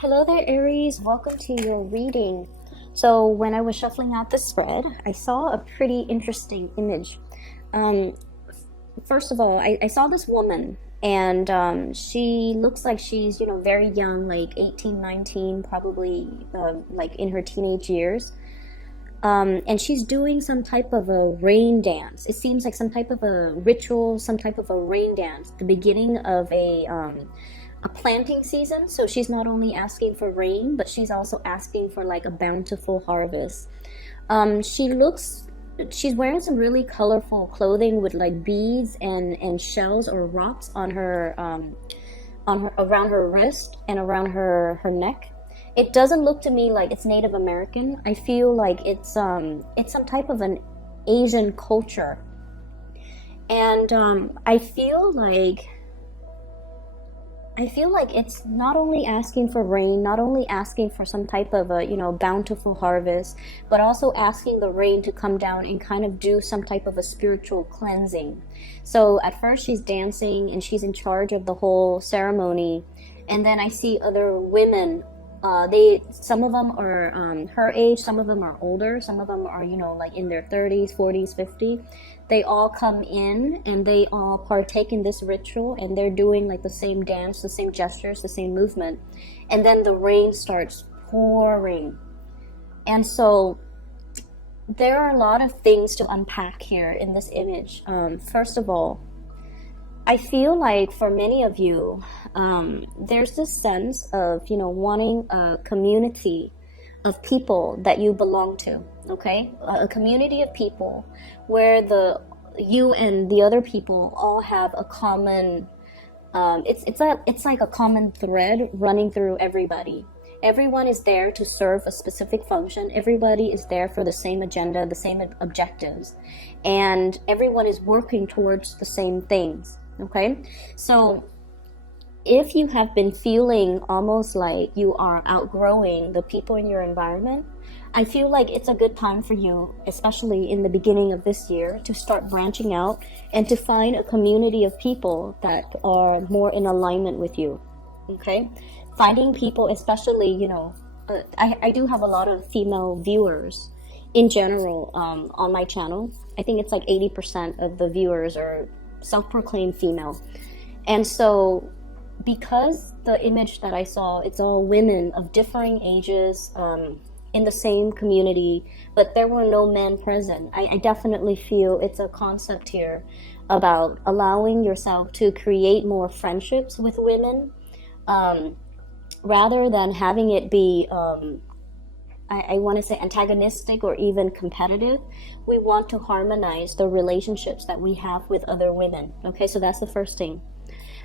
Hello there, Aries. Welcome to your reading. So when I was shuffling out the spread, I saw a pretty interesting image. Um, First of all, I saw this woman, and she looks like she's, very young, like 18, 19, probably like in her teenage years. And she's doing some type of a rain dance. It seems like some type of a ritual, some type of a rain dance, the beginning of a planting season. So she's not only asking for rain, but she's also asking for like a bountiful harvest. She looks, she's wearing some really colorful clothing with like beads and shells or rocks on her, around her wrist and around her neck. It doesn't look to me like it's Native American. I feel like it's some type of an Asian culture. And I feel like it's not only asking for rain, not only asking for some type of a, bountiful harvest, but also asking the rain to come down and kind of do some type of a spiritual cleansing. So at first she's dancing and she's in charge of the whole ceremony. And then I see other women. Some of them are her age, some of them are older, some of them are, like in their 30s, 40s, 50s. They all come in and they all partake in this ritual, and they're doing like the same dance, the same gestures, the same movement. And then the rain starts pouring. And so there are a lot of things to unpack here in this image. First of all, I feel like for many of you, there's this sense of, wanting a community of people that you belong to, okay? A community of people where you and the other people all have a common, it's like a common thread running through everybody. Everyone is there to serve a specific function. Everybody is there for the same agenda, the same objectives, and everyone is working towards the same things. Okay, so if you have been feeling almost like you are outgrowing the people in your environment, I feel like it's a good time for you, especially in the beginning of this year, to start branching out and to find a community of people that are more in alignment with you. Okay, finding people, especially, I do have a lot of female viewers in general on my channel. I think it's like 80% of the viewers are self-proclaimed female. And so because the image that I saw, it's all women of differing ages in the same community, but there were no men present. I definitely feel it's a concept here about allowing yourself to create more friendships with women, rather than having it be I want to say antagonistic or even competitive. We want to harmonize the relationships that we have with other women. Okay, so that's the first thing.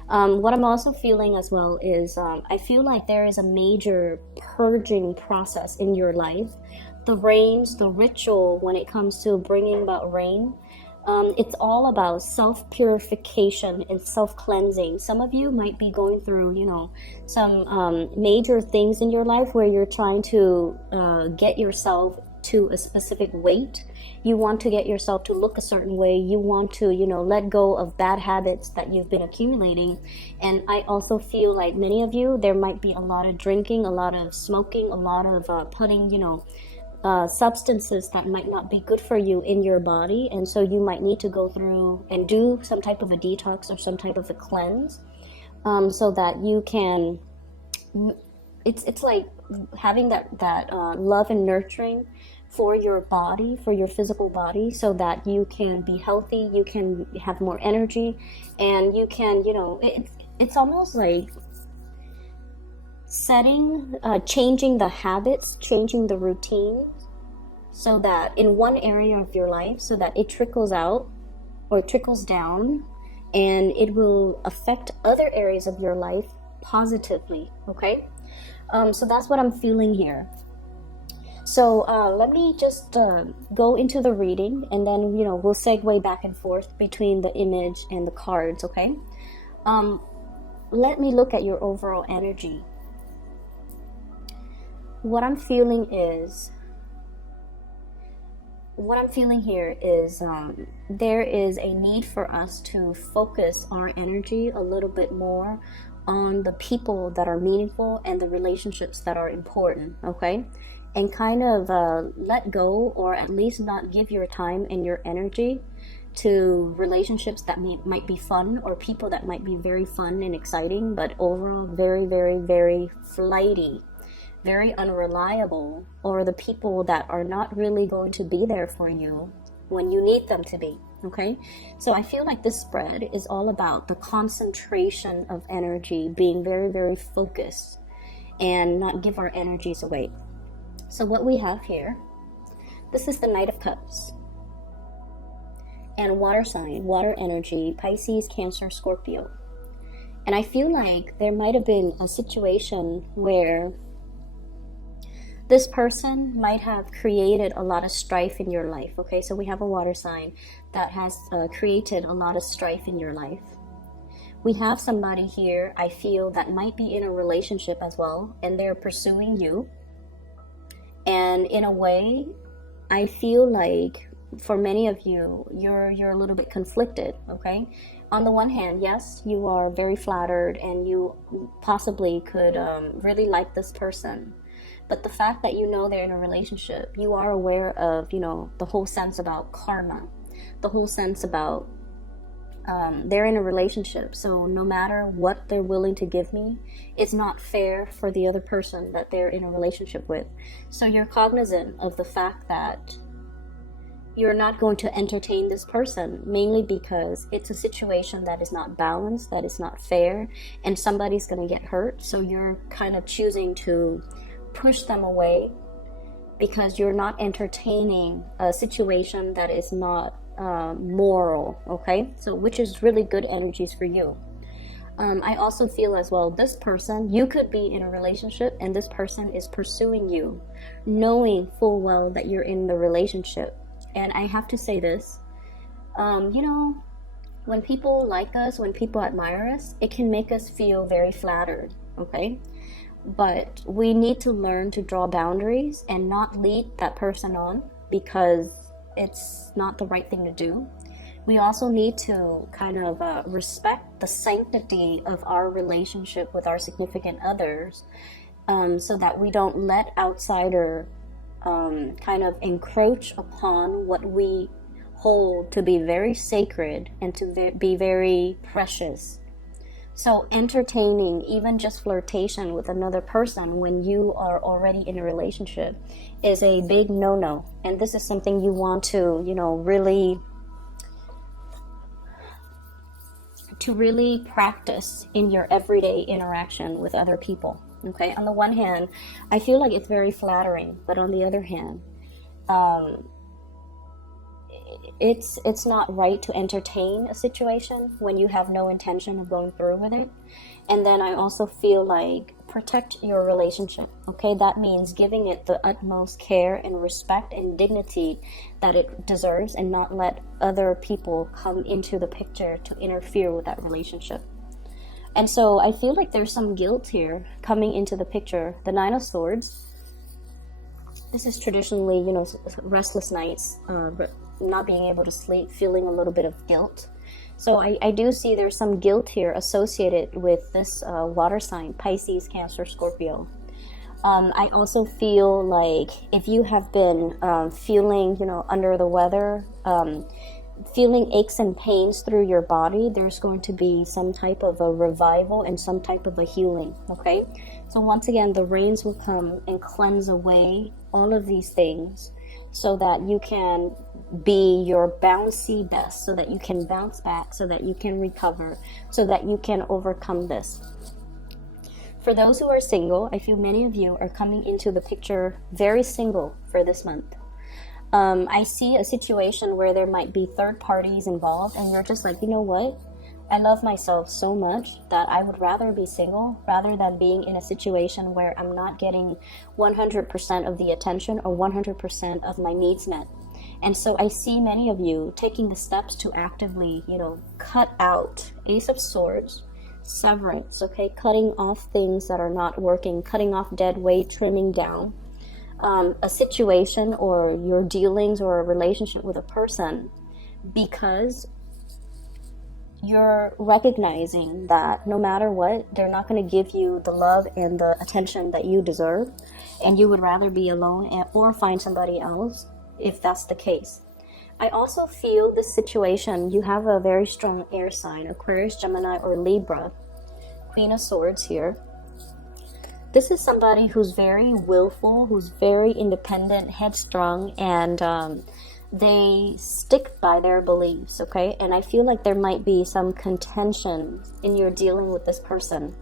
What I'm also feeling as well is I feel like there is a major purging process in your life. The rains, the ritual when it comes to bringing about rain, it's all about self-purification and self-cleansing. Some of you might be going through, some major things in your life where you're trying to get yourself to a specific weight. You want to get yourself to look a certain way. You want to, let go of bad habits that you've been accumulating. And I also feel like many of you, there might be a lot of drinking, a lot of smoking, a lot of putting, substances that might not be good for you in your body, and so you might need to go through and do some type of a detox or some type of a cleanse, so that you can. It's like having that love and nurturing for your body, for your physical body, so that you can be healthy, you can have more energy, and you can, it's almost like changing the habits, changing the routine, so that in one area of your life, so that it trickles out or it trickles down, and it will affect other areas of your life positively. Okay, so that's what I'm feeling here. So let me just go into the reading, and then we'll segue back and forth between the image and the cards. Okay, let me look at your overall energy. What I'm feeling here is there is a need for us to focus our energy a little bit more on the people that are meaningful and the relationships that are important, okay? And kind of let go, or at least not give your time and your energy to relationships that might be fun, or people that might be very fun and exciting, but overall very, very, very flighty, very unreliable, or the people that are not really going to be there for you when you need them to be, okay? So I feel like this spread is all about the concentration of energy, being very, very focused and not give our energies away. So what we have here, this is the Knight of Cups. And water sign, water energy, Pisces, Cancer, Scorpio. And I feel like there might have been a situation where this person might have created a lot of strife in your life, okay? So we have a water sign that has created a lot of strife in your life. We have somebody here, I feel, that might be in a relationship as well, and they're pursuing you. And in a way, I feel like for many of you, you're a little bit conflicted, okay? On the one hand, yes, you are very flattered and you possibly could really like this person. But the fact that you know they're in a relationship, you are aware of, you know, the whole sense about karma, the whole sense about they're in a relationship. So no matter what they're willing to give me, it's not fair for the other person that they're in a relationship with. So you're cognizant of the fact that you're not going to entertain this person, mainly because it's a situation that is not balanced, that is not fair, and somebody's going to get hurt. So you're kind of choosing to push them away because you're not entertaining a situation that is not moral, okay? So which is really good energies for you. I also feel as well, this person, you could be in a relationship and this person is pursuing you, knowing full well that you're in the relationship. And I have to say this, you know, when people like us, when people admire us, it can make us feel very flattered, okay? But we need to learn to draw boundaries and not lead that person on because it's not the right thing to do. We also need to kind of respect the sanctity of our relationship with our significant others, so that we don't let outsider kind of encroach upon what we hold to be very sacred and to be very precious. So entertaining, even just flirtation with another person when you are already in a relationship is a big no-no. And this is something you want to, you know, really practice in your everyday interaction with other people. Okay, on the one hand, I feel like it's very flattering, but on the other hand, it's not right to entertain a situation when you have no intention of going through with it. And then I also feel like protect your relationship, okay? That means giving it the utmost care and respect and dignity that it deserves, and not let other people come into the picture to interfere with that relationship. And so I feel like there's some guilt here coming into the picture. The Nine of Swords, this is traditionally, you know, restless nights, not being able to sleep, feeling a little bit of guilt. So I do see there's some guilt here associated with this water sign, Pisces, Cancer, Scorpio. I also feel like if you have been feeling, you know, under the weather, feeling aches and pains through your body, there's going to be some type of a revival and some type of a healing, okay? So once again, the rains will come and cleanse away all of these things so that you can be your bouncy best, so that you can bounce back, so that you can recover, so that you can overcome this. For those who are single, I feel many of you are coming into the picture very single for this month. I see a situation where there might be third parties involved and you're just like, you know what? I love myself so much that I would rather be single rather than being in a situation where I'm not getting 100% of the attention or 100% of my needs met. And so I see many of you taking the steps to actively, you know, cut out Ace of Swords, severance, okay? Cutting off things that are not working, cutting off dead weight, trimming down. A situation or your dealings or a relationship with a person, because you're recognizing that no matter what, they're not going to give you the love and the attention that you deserve, and you would rather be alone or find somebody else if that's the case. I also feel this situation, you have a very strong air sign, Aquarius, Gemini, or Libra, Queen of Swords here. This is somebody who's very willful, who's very independent, headstrong, and they stick by their beliefs, okay? And I feel like there might be some contention in your dealing with this person.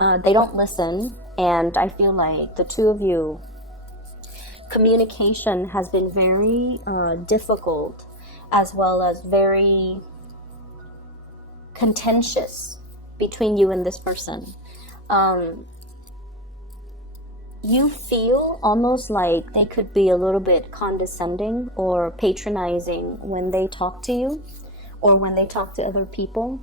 They don't listen, and I feel like the two of you, communication has been very difficult, as well as very contentious between you and this person. You feel almost like they could be a little bit condescending or patronizing when they talk to you or when they talk to other people.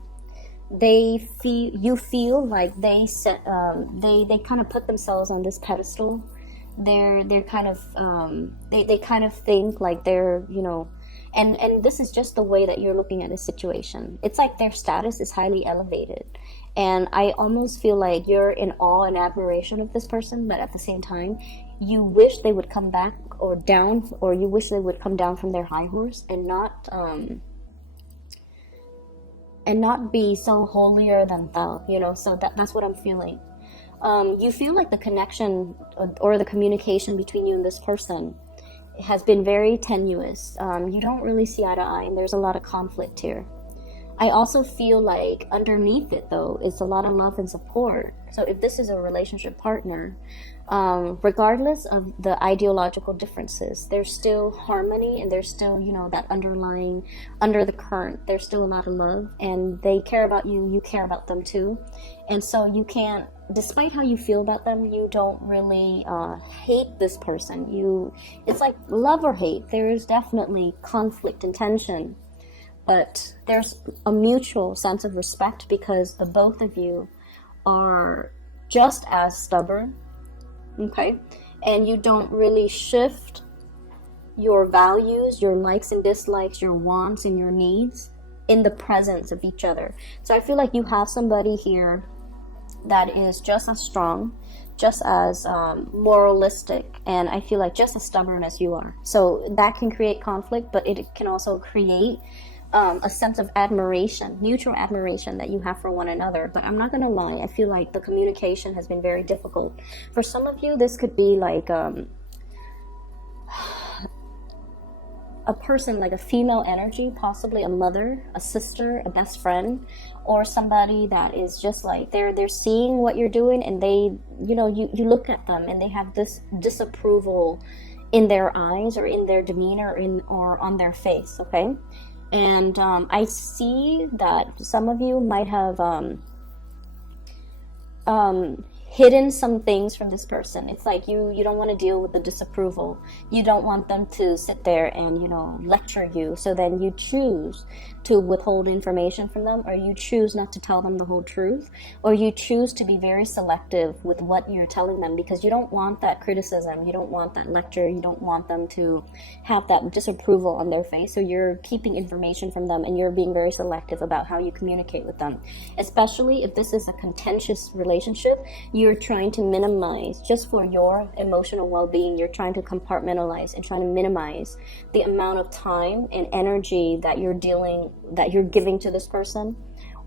You feel like they kind of put themselves on this pedestal. They're kind of they kind of think like they're, you know, and this is just the way that you're looking at the situation. It's like their status is highly elevated. And I almost feel like you're in awe and admiration of this person, but at the same time, you wish they would come back or down, or you wish they would come down from their high horse and not be so holier than thou, you know. So that's what I'm feeling. You feel like the connection or the communication between you and this person has been very tenuous. You don't really see eye to eye, and there's a lot of conflict here. I also feel like underneath it, though, is a lot of love and support. So if this is a relationship partner, regardless of the ideological differences, there's still harmony, and there's still, you know, that underlying, under the current, there's still a lot of love, and they care about you, you care about them too. And so you can't, despite how you feel about them, you don't really hate this person. It's like love or hate. There is definitely conflict and tension. But there's a mutual sense of respect because the both of you are just as stubborn, okay? And you don't really shift your values, your likes and dislikes, your wants and your needs in the presence of each other. So I feel like you have somebody here that is just as strong, just as moralistic, and I feel like just as stubborn as you are. So that can create conflict, but it can also create a sense of admiration, mutual admiration that you have for one another. But I'm not gonna lie, I feel like the communication has been very difficult. For some of you, this could be like a person, like a female energy, possibly a mother, a sister, a best friend, or somebody that is just like they're seeing what you're doing, and they, you know, you look at them and they have this disapproval in their eyes or in their demeanor or on their face, okay? And I see that some of you might have hidden some things from this person. It's like you don't want to deal with the disapproval. You don't want them to sit there and, you know, lecture you. So then you choose to withhold information from them, or you choose not to tell them the whole truth, or you choose to be very selective with what you're telling them because you don't want that criticism, you don't want that lecture, you don't want them to have that disapproval on their face. So you're keeping information from them, and you're being very selective about how you communicate with them. Especially if this is a contentious relationship, you're trying to minimize, just for your emotional well-being, you're trying to compartmentalize and trying to minimize the amount of time and energy that you're giving to this person,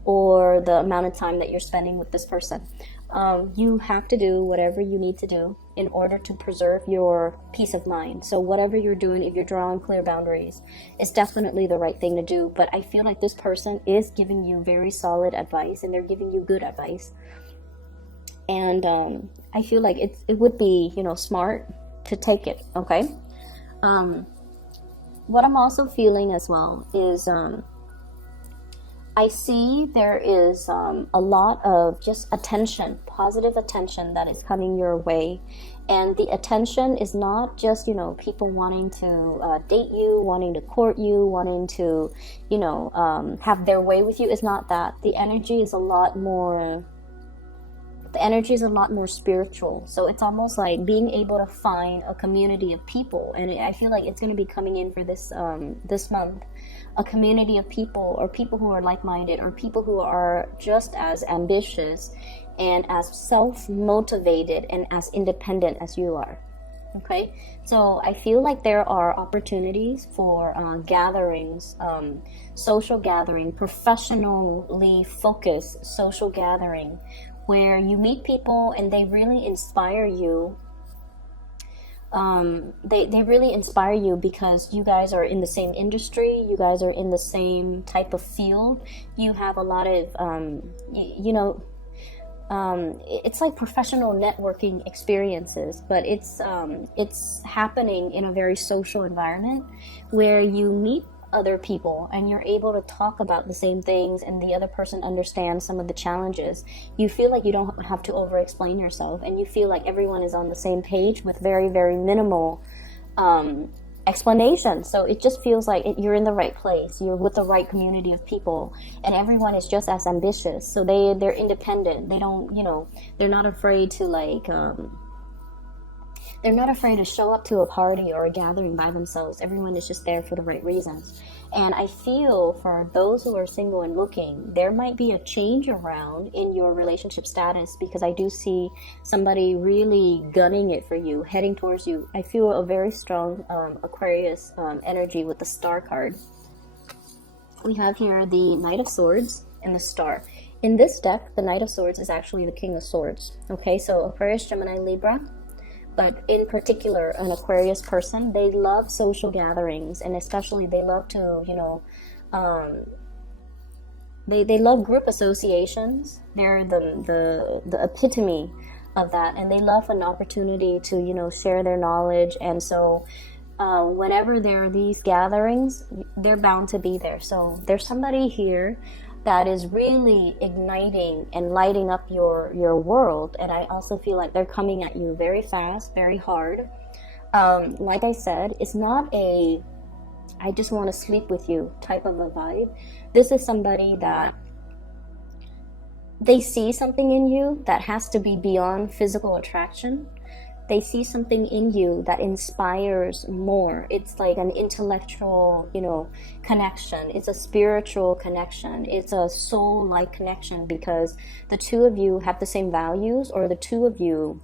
or the amount of time that you're spending with this person. You have to do whatever you need to do in order to preserve your peace of mind. So whatever you're doing, if you're drawing clear boundaries, it's definitely the right thing to do. But I feel like this person is giving you very solid advice, and they're giving you good advice. And I feel like it would be, you know, smart to take it, okay? What I'm also feeling as well is I see there is a lot of just attention, positive attention that is coming your way. And the attention is not just, you know, people wanting to date you, wanting to court you, wanting to, you know, have their way with you. It's not that. The energy is a lot more the energy is a lot more spiritual. So it's almost like being able to find a community of people, and I feel like it's going to be coming in for this this month, a community of people, or people who are like-minded, or people who are just as ambitious and as self-motivated and as independent as you are. Okay, so I feel like there are opportunities for gatherings, social gathering, professionally focused social gathering, where you meet people and they really inspire you. They really inspire you because you guys are in the same industry, you guys are in the same type of field, you have a lot of, it's like professional networking experiences, but it's happening in a very social environment where you meet other people and you're able to talk about the same things, and the other person understands some of the challenges. You feel like you don't have to over explain yourself, and you feel like everyone is on the same page with very, very minimal explanation. So it just feels like you're in the right place, you're with the right community of people, and everyone is just as ambitious. So they're independent, they don't, they're not afraid to they're not afraid to show up to a party or a gathering by themselves. Everyone is just there for the right reasons. And I feel for those who are single and looking, there might be a change around in your relationship status, because I do see somebody really gunning it for you, heading towards you. I feel a very strong Aquarius energy with the star card. We have here the Knight of Swords and the Star. In this deck, the Knight of Swords is actually the King of Swords. Okay, so Aquarius, Gemini, Libra. But in particular, an Aquarius person, they love social gatherings, and especially they love to, they love group associations. They're the epitome of that, and they love an opportunity to, share their knowledge. And so whenever there are these gatherings, they're bound to be there. So there's somebody here that is really igniting and lighting up your world. And I also feel like they're coming at you very fast, very hard. Like I said, it's not a I just want to sleep with you type of a vibe. This is somebody that they see something in you that has to be beyond physical attraction. They see something in you that inspires more. It's like an intellectual, connection. It's a spiritual connection. It's a soul-like connection, because the two of you have the same values, or the two of you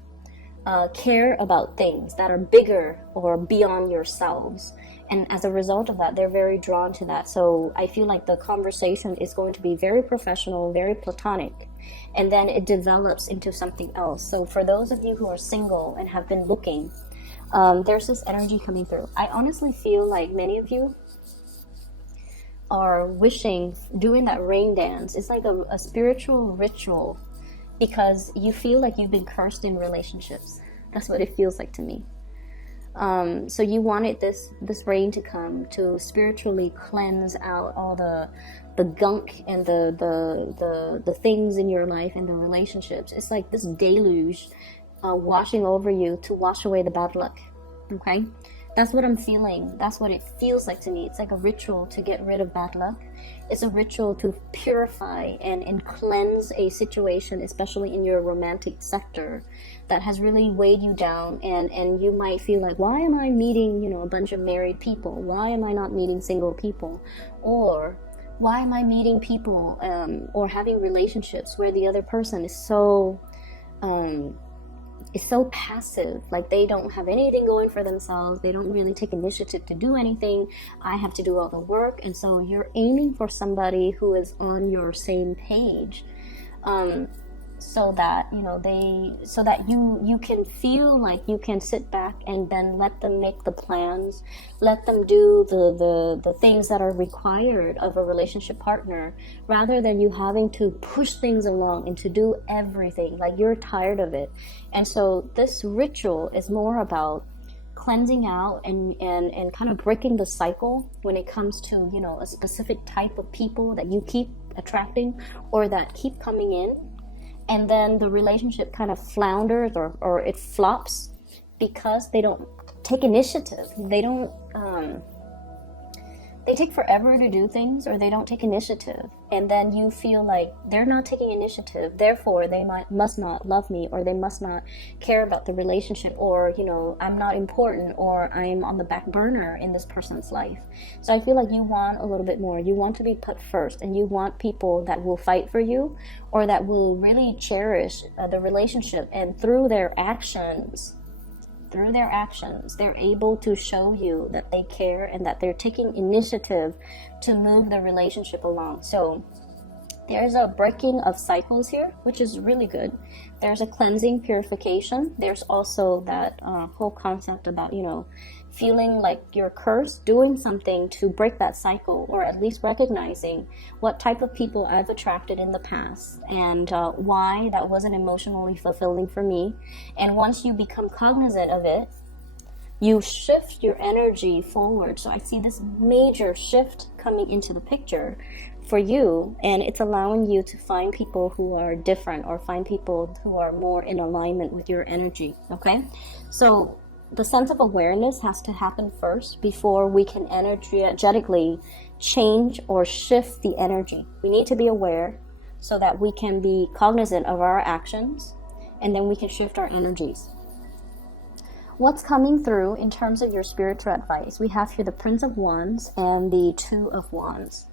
care about things that are bigger or beyond yourselves. And as a result of that, they're very drawn to that. So I feel like the conversation is going to be very professional, very platonic, and then it develops into something else. So for those of you who are single and have been looking, there's this energy coming through. I honestly feel like many of you are wishing, doing that rain dance. It's like a spiritual ritual, because you feel like you've been cursed in relationships. That's what it feels like to me. So you wanted this rain to come to spiritually cleanse out all the gunk and the things in your life and the relationships. It's like this deluge washing over you to wash away the bad luck. Okay, that's what I'm feeling. That's what it feels like to me. It's like a ritual to get rid of bad luck. It's a ritual to purify and cleanse a situation, especially in your romantic sector, that has really weighed you down. And you might feel like, why am I meeting, a bunch of married people? Why am I not meeting single people? Or why am I meeting people or having relationships where the other person is so passive, like they don't have anything going for themselves, they don't really take initiative to do anything, I have to do all the work. And so you're aiming for somebody who is on your same page, so that you can feel like you can sit back and then let them make the plans, let them do the things that are required of a relationship partner, rather than you having to push things along and to do everything. Like, you're tired of it. And so this ritual is more about cleansing out and kind of breaking the cycle when it comes to a specific type of people that you keep attracting or that keep coming in. And then the relationship kind of flounders or it flops because they don't take initiative. They don't they take forever to do things, or they don't take initiative, and then you feel like they're not taking initiative, therefore they must not love me, or they must not care about the relationship, or I'm not important, or I'm on the back burner in this person's life. So I feel like you want a little bit more. You want to be put first, and you want people that will fight for you, or that will really cherish the relationship, and through their actions, they're able to show you that they care and that they're taking initiative to move the relationship along. So there's a breaking of cycles here, which is really good. There's a cleansing, purification. There's also that whole concept about, feeling like you're cursed, doing something to break that cycle, or at least recognizing what type of people I've attracted in the past, and why that wasn't emotionally fulfilling for me. And once you become cognizant of it, you shift your energy forward. So I see this major shift coming into the picture for you, and it's allowing you to find people who are different, or find people who are more in alignment with your energy. Okay, so the sense of awareness has to happen first before we can energetically change or shift the energy. We need to be aware so that we can be cognizant of our actions, and then we can shift our energies. What's coming through in terms of your spiritual advice? We have here the Prince of Wands and the Two of Wands.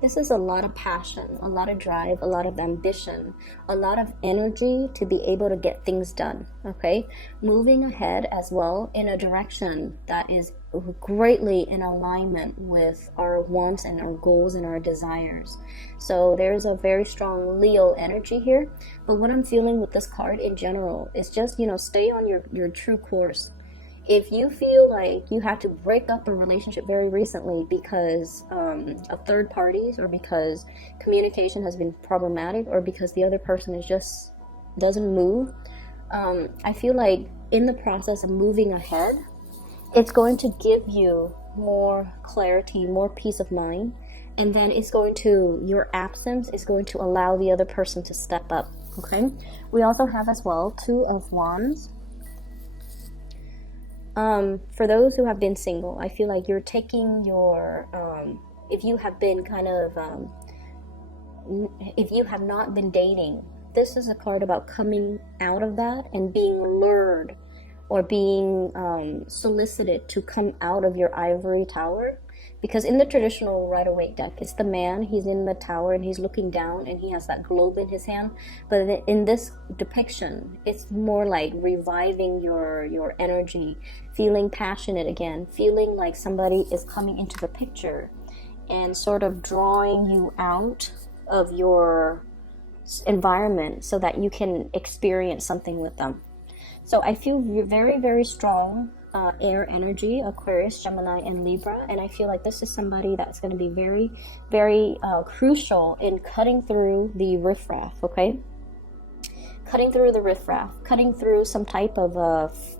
This is a lot of passion, a lot of drive, a lot of ambition, a lot of energy to be able to get things done, okay? Moving ahead as well in a direction that is greatly in alignment with our wants and our goals and our desires. So there's a very strong Leo energy here. But what I'm feeling with this card in general is just, stay on your true course. If you feel like you had to break up a relationship very recently because of third parties, or because communication has been problematic, or because the other person doesn't move, I feel like in the process of moving ahead, it's going to give you more clarity, more peace of mind, and then your absence is going to allow the other person to step up, okay? We also have as well Two of Wands. For those who have been single, I feel like you're taking your, if you have been if you have not been dating, this is a card about coming out of that and being lured, or being solicited to come out of your ivory tower. Because in the traditional Rider-Waite deck, it's the man, he's in the tower and he's looking down and he has that globe in his hand. But in this depiction, it's more like reviving your energy, feeling passionate again, feeling like somebody is coming into the picture and sort of drawing you out of your environment so that you can experience something with them. So I feel very, very strong air energy, Aquarius, Gemini, and Libra, and I feel like this is somebody that's going to be very, very crucial in cutting through the riffraff, okay? Cutting through the riffraff, cutting through some type of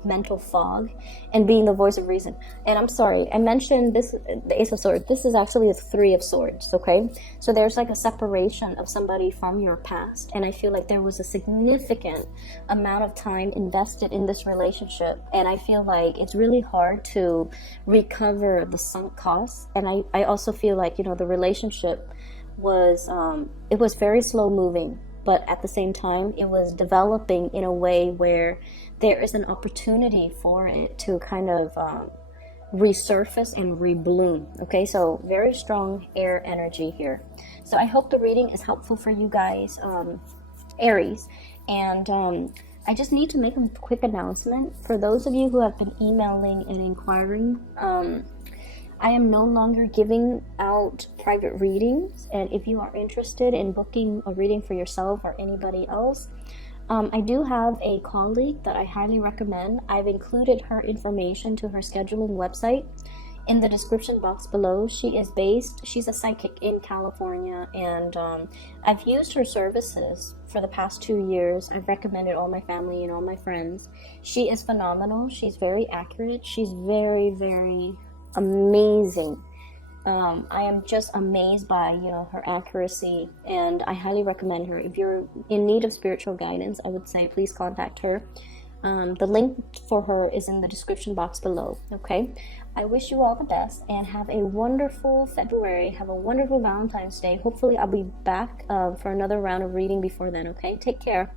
mental fog, and being the voice of reason. And I'm sorry, I mentioned this, the Ace of Swords. This is actually the Three of Swords, okay? So there's like a separation of somebody from your past, and I feel like there was a significant amount of time invested in this relationship, and I feel like it's really hard to recover the sunk costs. And I also feel like, the relationship was, it was very slow moving, but at the same time, it was developing in a way where there is an opportunity for it to kind of resurface and rebloom. Okay, so very strong air energy here. So I hope the reading is helpful for you guys, Aries. And I just need to make a quick announcement. For those of you who have been emailing and inquiring, I am no longer giving out private readings, and if you are interested in booking a reading for yourself or anybody else, I do have a colleague that I highly recommend. I've included her information to her scheduling website in the description box below. She's a psychic in California, and I've used her services for the past 2 years. I've recommended all my family and all my friends. She is phenomenal. She's very accurate. She's very, very amazing. I am just amazed by her accuracy, and I highly recommend her. If you're in need of spiritual guidance, I would say please contact her. The link for her is in the description box below. Okay, I wish you all the best and have a wonderful February. Have a wonderful Valentine's Day. Hopefully I'll be back for another round of reading before then. Okay, take care.